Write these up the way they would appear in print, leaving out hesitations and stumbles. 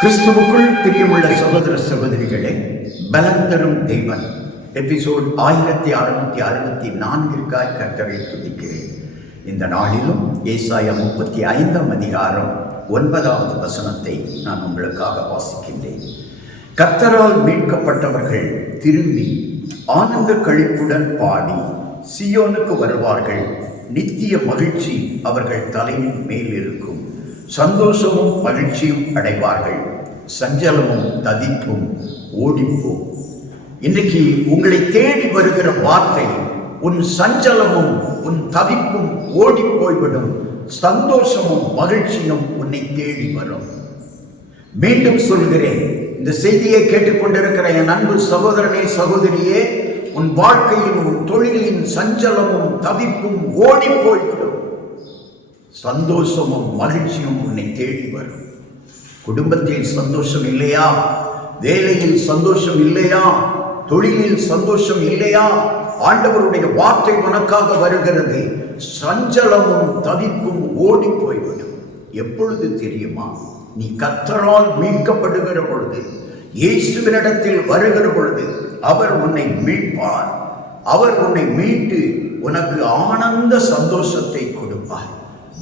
கிறிஸ்துவுக்குள் பிரியமுள்ள சகோதர சகோதரிகளே, பலன் தரும் தெய்வன் எபிசோட் 1664 கர்த்தரை துதிக்கிறேன். இந்த நாளிலும் ஏசாயா 35 அதிகாரம் 9வது வசனத்தை நான் உங்களுக்காக வாசிக்கின்றேன். கர்த்தரால் மீட்கப்பட்டவர்கள் திரும்பி ஆனந்த களிப்புடன் பாடி சியோனுக்கு வருவார்கள். நித்திய மகிழ்ச்சி அவர்கள் தலையின் மேல் இருக்கும். சந்தோஷமும் மகிழ்ச்சியும் அடைவார்கள். சஞ்சலமும் தவிப்பும் ஓடிப்போம். இன்றைக்கு உங்களை தேடி வருகிற வார்த்தை, உன் சஞ்சலமும் உன் தவிப்பும் ஓடி போய்விடும், சந்தோஷமும் மகிழ்ச்சியும் உன்னை தேடி வரும். மீண்டும் சொல்கிறேன், இந்த செய்தியை கேட்டுக்கொண்டிருக்கிற என் அன்பு சகோதரனே சகோதரியே, உன் வாழ்க்கையின் உன் தொழிலின் சஞ்சலமும் தவிப்பும் ஓடி போய்விடும், சந்தோஷமும் மகிழ்ச்சியும் உன்னை தேடி வரும். குடும்பத்தில் சந்தோஷம் இல்லையா? வேலையில் சந்தோஷம் இல்லையா? தொழிலில் சந்தோஷம் இல்லையா? ஆண்டவருடைய வார்த்தை உனக்காக வருகிறது. சஞ்சலமும் தவிப்பும் ஓடி போய்விடும். எப்பொழுது தெரியுமா? நீ கர்த்தரால் மீட்கப்படுகிற பொழுது, இயேசுவினிடத்தில் வருகிற பொழுது அவர் உன்னை மீட்பார். அவர் உன்னை மீட்டு உனக்கு ஆனந்த சந்தோஷத்தை கொடுப்பார்.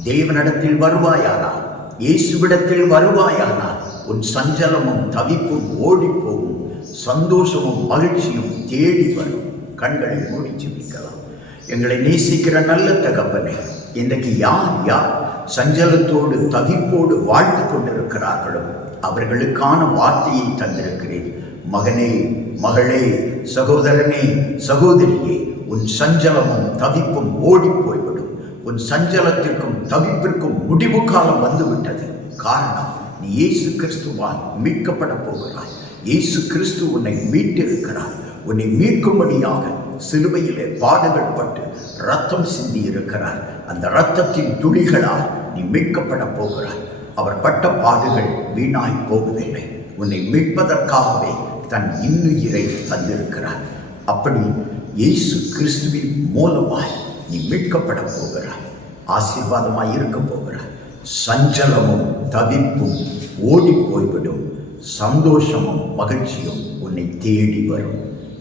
தேவனிடத்தில் வருவாயானால், இயேசுவிடத்தில் வருவாயானால், உன் சஞ்சலமும் தவிப்பும் ஓடி போகும், சந்தோஷமும் மகிழ்ச்சியும் தேடி வரும். கண்களை மூடி ஜெபிக்கலாம். எங்களை நேசிக்கிற நல்ல தகப்பனே, இன்றைக்கு யார் சஞ்சலத்தோடு தவிப்போடு வாழ்ந்து கொண்டிருக்கிறார்களோ அவர்களுக்கான வார்த்தையை தந்திருக்கிறேன். மகனே, மகளே, சகோதரனே, சகோதரியே, உன் சஞ்சலமும் தவிப்பும் ஓடி போய்விடும். உன் சஞ்சலத்திற்கும் தவிப்பிற்கும் முடிவு காலம் வந்துவிட்டது. காரணம், நீ இயேசு கிறிஸ்துவால் மீட்கப்பட போகிறாய். இயேசு கிறிஸ்து உன்னை மீட்டிருக்கிறார். உன்னை மீட்கும்படியாக சிலுவையிலே பாடுகள் பட்டு ரத்தம் சிந்தி இருக்கிறார். அந்த இரத்தத்தின் துளிகளால் நீ மீட்கப்பட போகிறாய். அவர் பட்ட பாடுகள் வீணாய் போவதில்லை. உன்னை மீட்பதற்காகவே தன் இன்னுயிரை தந்திருக்கிறார். அப்படி இயேசு கிறிஸ்துவின் மூலமாய் நீ மீட்கப்பட போகிறாய். ஆசீர்வாதமாய் இருக்க போகிறாய். சஞ்சலமும் தவிப்பும் ஓடி போய்விடும். சந்தோஷமும் மகிழ்ச்சியும் உன்னை தேடி வரும்.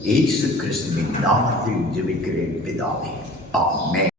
இயேசு கிறிஸ்துவின் நாமத்தில் ஜெபிக்கிறேன் பிதாவே, ஆமென்.